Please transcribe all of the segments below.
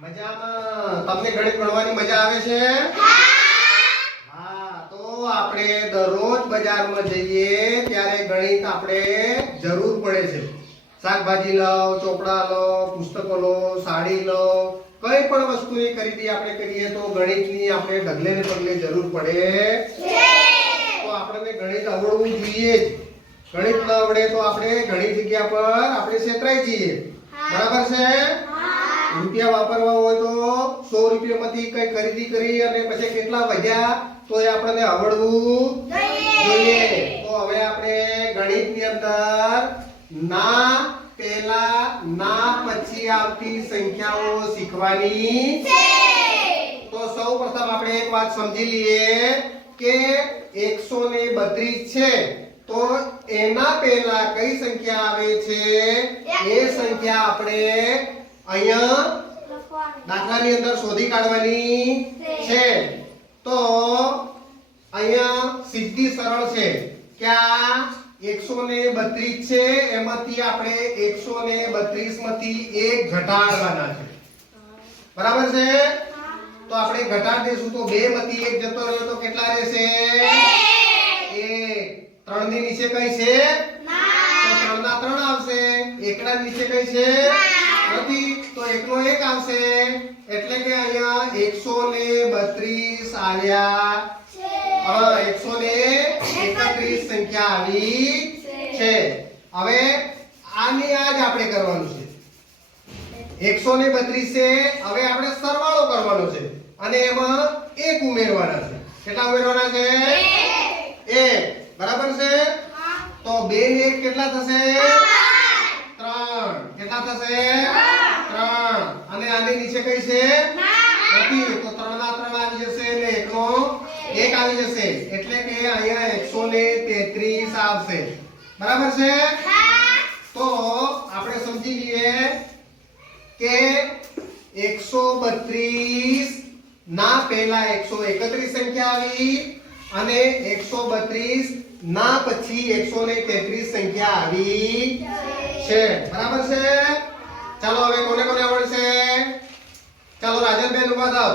મજામાં. તમને ગણિત ભણવાની મજા આવે છે? હા, તો આપણે દરરોજ બજારમાં જઈએ ત્યારે ગણિત આપણે જરૂર પડે છે. શાકભાજી લો, ચોપડા લો, પુસ્તકો લો, સાડી લો, કઈ પણ વસ્તુની ખરીદી આપણે કરીએ તો ગણિતની આપણે ઢગલે ને પગલે જરૂર પડે છે. તો આપણને ગણિત આવડવું જોઈએ જ. ગણિત ન આવડે તો આપણે ઘણી જગ્યા પર આપણે છેતરાઈ જઈએ. બરાબર છે? રૂપિયા વાપરવા હોય તો 100 રૂપિયામાંથી કઈ ખરીદી કરી અને પછી કેટલા વધ્યા તો એ આપણને આવડવું જોઈએ. તો હવે આપણે ગણિતની અંદર ના પહેલા ના પછી આવતી સંખ્યાઓ શીખવાની છે. તો સૌપ્રથમ આપણે એક વાત સમજી લઈએ કે 132 છે તો એના પહેલા કઈ સંખ્યા આવે છે એ સંખ્યા આપણે અહીંયા દાખલાની અંદર શોધી કાઢવાની છે. તો અહીંયા સીધી સરળ છે કે આ 132 છે એમાંથી આપણે 132 માંથી એક ઘટાડવાના છે. બરાબર છે? તો આપણે ઘટાડી દેશું તો 2 માંથી 1 જતો રહ્યો તો કેટલા રહેશે? 1. 3 ની નીચે કઈ છે? તો 3 ના 3 આવશે. 1 ના નીચે કઈ છે? નથી. તો 1 નો 1 આવશે. એટલે કે અહીંયા 132 આવ્યા. હવે 131 સંખ્યા આવી છે. હવે આની આજ આપણે કરવાનું છે. 132 છે. હવે આપણે સરવાળો કરવાનો છે અને એમાં 1 ઉમેરવાના છે. કેટલા ઉમેરવાના છે? 1. બરાબર છે? તો 2 ને 1 કેટલા થશે? 3. કેટલા થશે? 3. અને આની નીચે કઈ છે? નથી. તો 3 ના 3 આવી જશે અને 1 નો 1 આવી જશે. એટલે કે અહીંયા 133 આવશે. બરાબર છે? તો આપણે સમજી લઈએ કે 132 ના પહેલા 131 સંખ્યા આવી અને 132 ના પછી 133 સંખ્યા આવી છે. બરાબર છે? ચાલો હવે કોને કોને આવડશે? ચાલો રાજનબેન ઉભા થાઓ.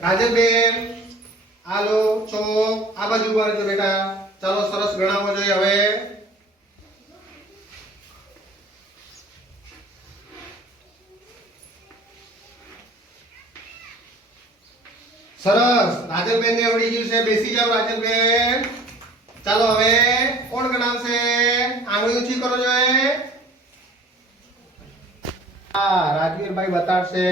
રાજનબેન આલો છો આ બાજુ ઉભા રહેજો બેટા. ચાલો સરસ ગણાવો જોઈએ હવે. સરસ. રાજનબેન ને આવડી ગયું છે. બેસી જાઓ રાજનબેન. ચાલો હવે કોણ ગણાવશે? આંગળી ઊંચી કરો જોઈએ. હા, રાજવીરભાઈ બતાડશે.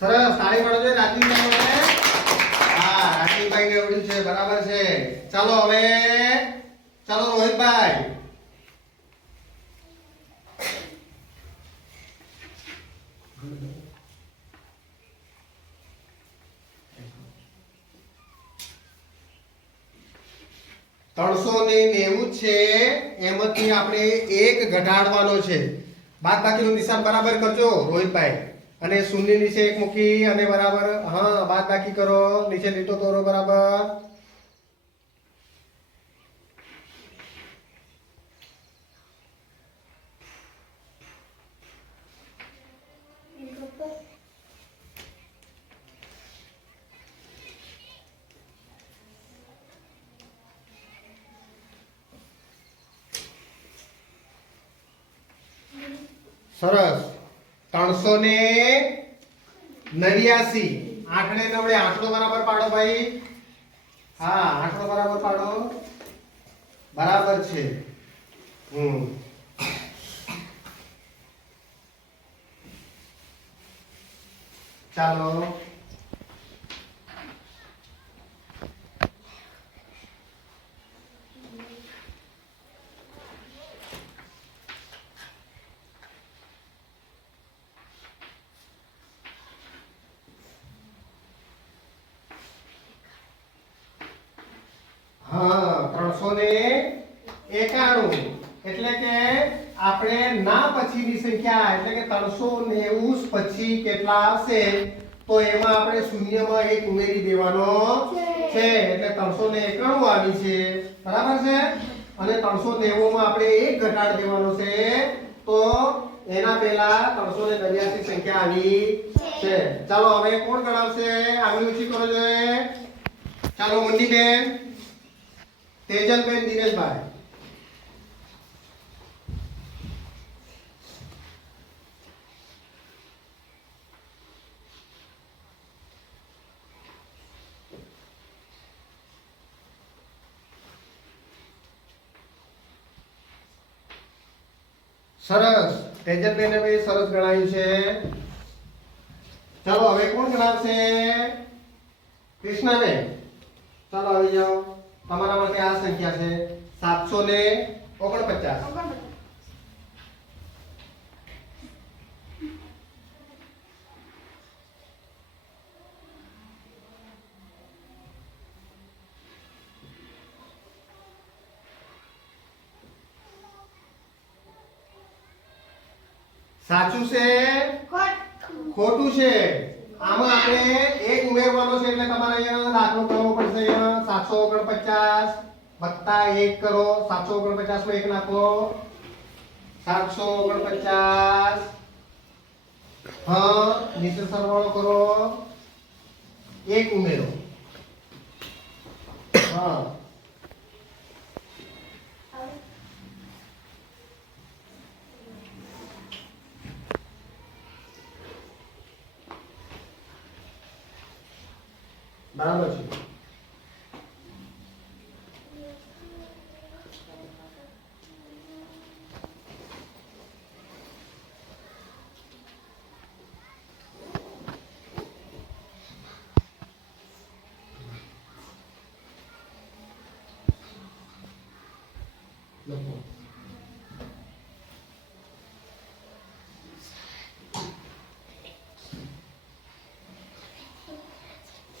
સરસ. તાળી પાડો જોઈએ રાજવીરભાઈ માટે. હા, રાજવીરભાઈ ને આવડ્યું છે. બરાબર છે. ચાલો હવે ચાલો રોહિતભાઈ. ત્રણસો ને 90 છે એમાંથી આપણે 1 ઘટાડવાનો છે. બાદબાકીનું નિશાન બરાબર કરજો રોહિતભાઈ. અને શૂન્ય નીચે 1 મૂકી અને બરાબર હા બાદબાકી કરો. નીચે લીટો દોરો બરાબર. સરસ. 389. 8 ને 9 આંકડો બરાબર પાડો ભાઈ. હા, આંકડો બરાબર પાડો. બરાબર છે. ચાલો હા 391 એટલે કે આપણે ના પછીની સંખ્યા એટલે કે 390 પછી કેટલા આવશે તો એમાં આપણે શૂન્યમાં એક ઉમેરી દેવાનો છે એટલે 391 આવી છે બરાબર છે અને 390 માં આપણે એક ઘટાડી દેવાનો છે તો એના પહેલા 389 સંખ્યા આવી છે ચાલો હવે કોણ ગણાવશે આંગળી ઊંચી કરો જોઈએ ચાલો મંડીબેન તેજલબેન દિનેશભાઈ સરસ તેજલબેને ભાઈ સરસ ગણાવ્યું છે ચાલો હવે કોણ ગણાવશે કૃષ્ણાબેન ચાલો આવી જાઓ તમારા માટે આ સંખ્યા છે 749 સાચું છે ખોટું છે આમાં આપણે એક ઉમેરવાનો છે એટલે તમારે અહીંયા દાખલો કરવો પડશે 749 વત્તા 1 કરો 749 માં 1 નાખો 749 હા નીચે સરવાળો કરો 1 ઉમેરો હા બરાબર છે લખો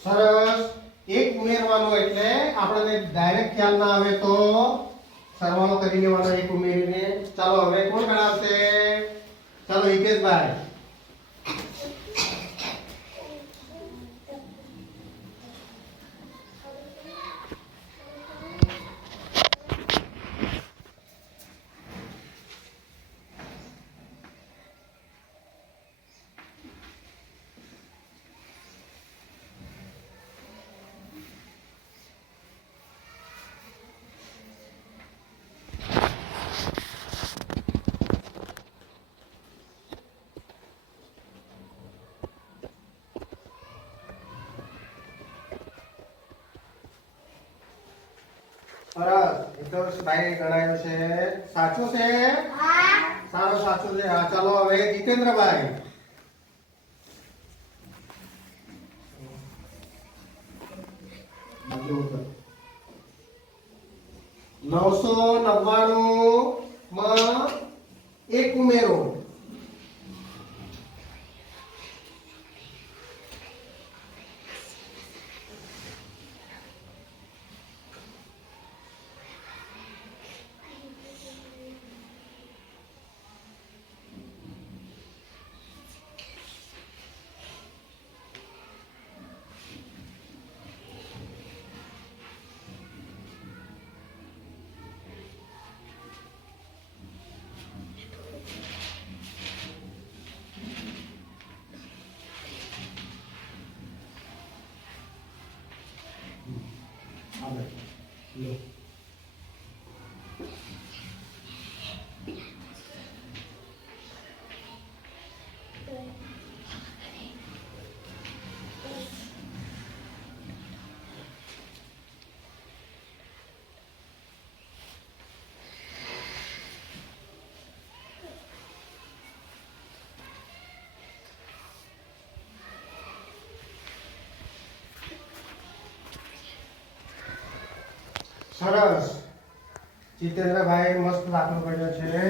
સરસ એક ઉમેરવાનો એટલે આપણને ડાયરેક્ટ ખ્યાલ ના આવે તો સરવાળો કરી લેવાનો એક ઉમેરીને ચાલો હવે કોણ ગણાવશે ચાલો હિતેશભાઈ સરસ હિતેશભાઈ ગણાયો છે સાચું છે હા સારું સાચું છે હા ચાલો હવે જીતેન્દ્રભાઈ 999 માં 1 ઉમેરો સરસ જીતેન્દ્રભાઈ મસ્ત દાખલો કર્યો છે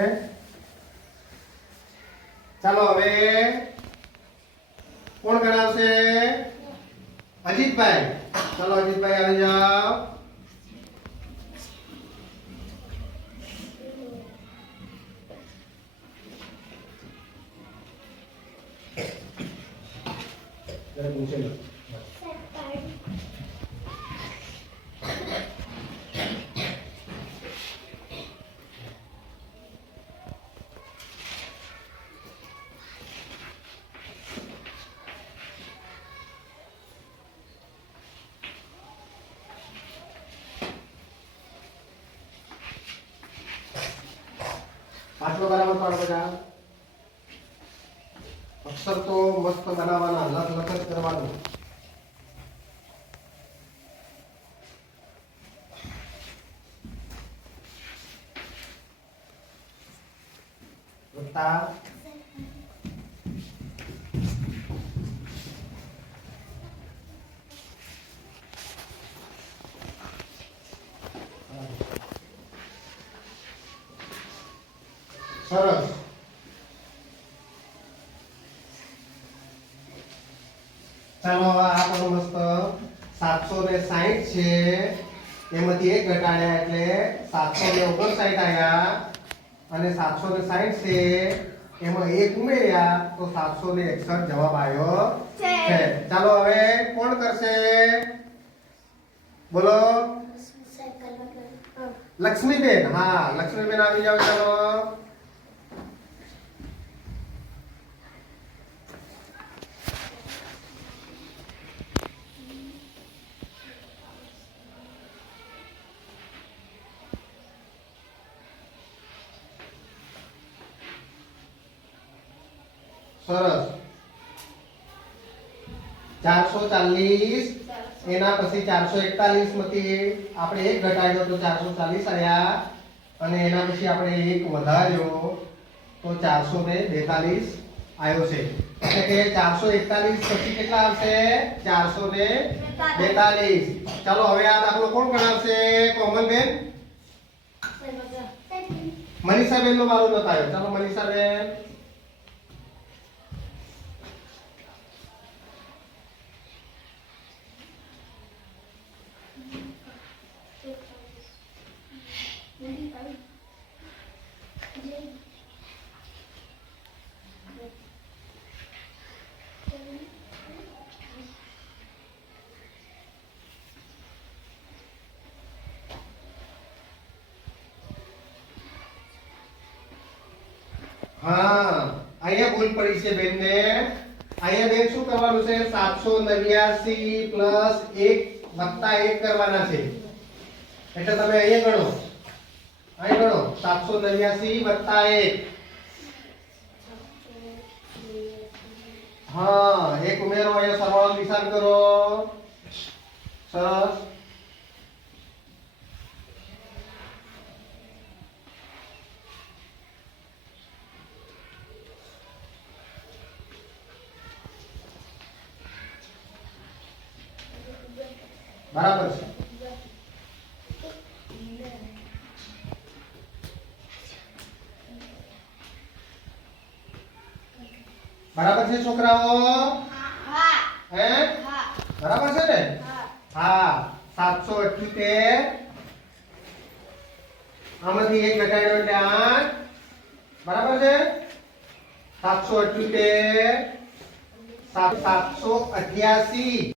ચાલો હવે કોણ ગણાવશે અજીતભાઈ ચાલો અજીતભાઈ આવી જાઓ જરા ઊંચે લો. આટલો બરાબર પાડો બધા. અક્ષર તો મસ્ત બનાવવાના, લખ જ કરવાનું. વત્તા સરસ. ચાલો હવે આ પણ મસ્ત 760 છે, એમાંથી એક ઘટાડ્યા એટલે 759 આયા, અને 760 છે એમાં એક ઉમેર્યા તો 761 જવાબ આવ્યો છે. ચાલો હવે કોણ કરશે? બોલો. લક્ષ્મીબેન. હા, લક્ષ્મીબેન આવી જાવ. ચાલો. સરસ. 440 એના પછી 441 માંથી આપણે એક ઘટાડ્યો તો 440 આયા, અને એના પછી આપણે એક વધાર્યો તો 442 આવ્યો છે. એટલે કે 441 પછી કેટલા આવશે? 442. ચાલો હવે આ દાખલો કોણ ગણાવશે? કોમલબેન. મનીષાબેન નો વારો બતાવ્યો. ચાલો મનીષાબેન. હા, અહીંયા ભૂલ પડી છે બેનને. અહીંયા બેન શું કરવાનું છે? 789 પ્લસ 1 વત્તા 1 કરવાના છે. એટલે તમે અહીંયા ગણો. અહીં ગણો 789 વત્તા 1. હા, એક ઉમેરો. અહીંયા સરવાળો નિશાન કરો. સરસ. બરાબર છે. બરાબર છે છોકરાઓ? હા. હે? હા. બરાબર છે ને? હા. 778. આમાંથી એક ઘટાડ્યો એટલે 8. બરાબર છે? 778 788